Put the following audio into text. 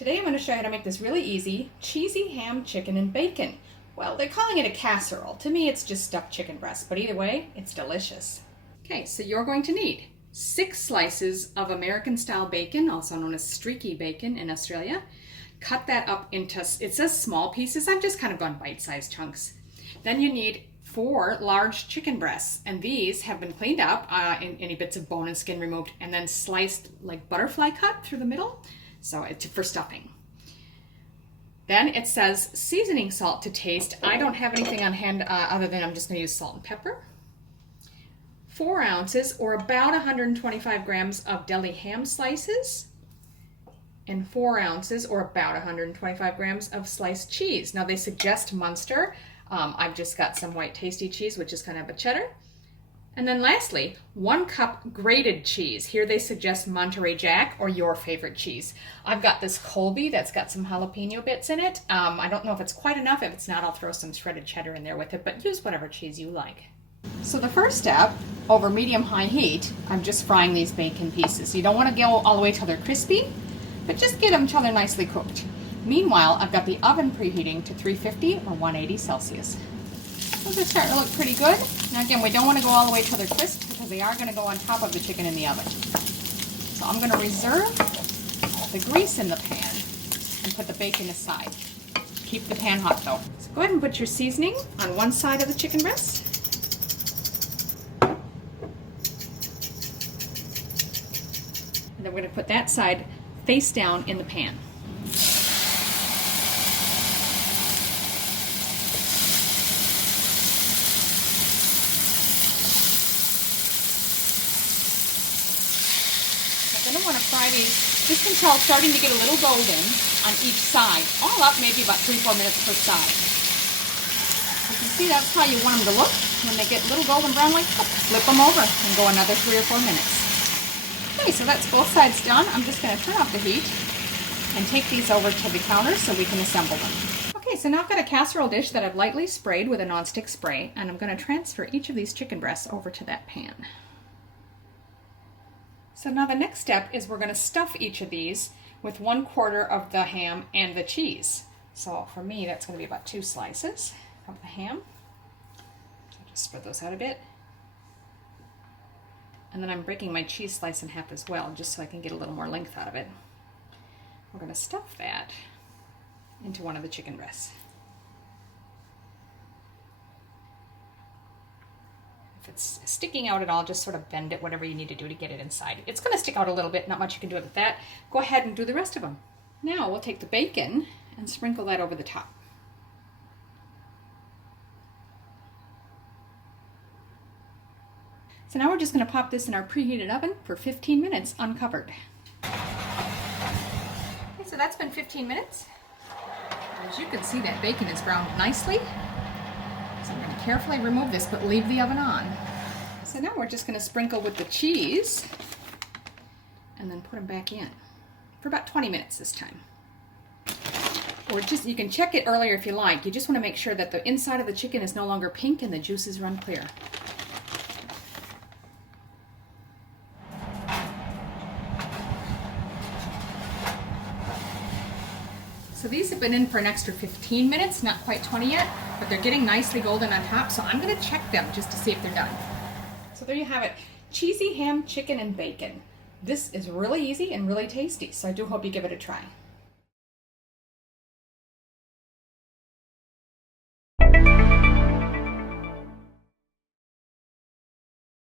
Today I'm going to show you how to make this really easy, cheesy ham, chicken, and bacon. Well, they're calling it a casserole. To me, it's just stuffed chicken breast, but either way, it's delicious. Okay, so you're going to need 6 slices of American-style bacon, also known as streaky bacon in Australia. Cut that up into, it says small pieces. I've just kind of gone bite-sized chunks. Then you need 4 large chicken breasts, and these have been cleaned up, any bits of bone and skin removed, and then sliced like butterfly cut through the middle, so it's for stuffing. Then it says seasoning salt to taste. I don't have anything on hand other than I'm just going to use salt and pepper. 4 ounces or about 125 grams of Deli ham slices, and 4 ounces or about 125 grams of sliced cheese. Now they suggest Muenster. I've just got some white tasty cheese, which is kind of a cheddar. And then lastly, 1 cup grated cheese. Here they suggest Monterey Jack or your favorite cheese. I've got this Colby that's got some jalapeno bits in it. I don't know if it's quite enough. If it's not, I'll throw some shredded cheddar in there with it, but use whatever cheese you like. So the first step, over medium-high heat, I'm just frying these bacon pieces. You don't want to go all the way till they're crispy, but just get them till they're nicely cooked. Meanwhile, I've got the oven preheating to 350 or 180 Celsius. So they're starting to look pretty good. Now again, we don't want to go all the way till they're crisp because they are going to go on top of the chicken in the oven. So I'm going to reserve the grease in the pan and put the bacon aside. Keep the pan hot though. So go ahead and put your seasoning on one side of the chicken breast. And then we're going to put that side face down in the pan. I don't want to fry these just until it's starting to get a little golden on each side. All up, maybe about 3-4 minutes per side. You can see that's how you want them to look. When they get a little golden brown like that, flip them over and go another 3 or 4 minutes. Okay, so that's both sides done. I'm just going to turn off the heat and take these over to the counter so we can assemble them. Okay, so now I've got a casserole dish that I've lightly sprayed with a nonstick spray, and I'm going to transfer each of these chicken breasts over to that pan. So now the next step is we're going to stuff each of these with 1/4 of the ham and the cheese. So for me, that's going to be about 2 slices of the ham. So just spread those out a bit. And then I'm breaking my cheese slice in half as well, just so I can get a little more length out of it. We're going to stuff that into one of the chicken breasts. If it's sticking out at all, just sort of bend it, whatever you need to do to get it inside. It's going to stick out a little bit, not much you can do with that. Go ahead and do the rest of them. Now we'll take the bacon and sprinkle that over the top. So now we're just going to pop this in our preheated oven for 15 minutes uncovered. Okay, so that's been 15 minutes. As you can see, that bacon is browned nicely. So I'm going to carefully remove this, but leave the oven on. So now we're just going to sprinkle with the cheese and then put them back in for about 20 minutes this time. Or just, you can check it earlier if you like. You just want to make sure that the inside of the chicken is no longer pink and the juices run clear. So these have been in for an extra 15 minutes, not quite 20 yet, but they're getting nicely golden on top, so I'm going to check them just to see if they're done. So there you have it, cheesy ham, chicken, and bacon. This is really easy and really tasty, so I do hope you give it a try.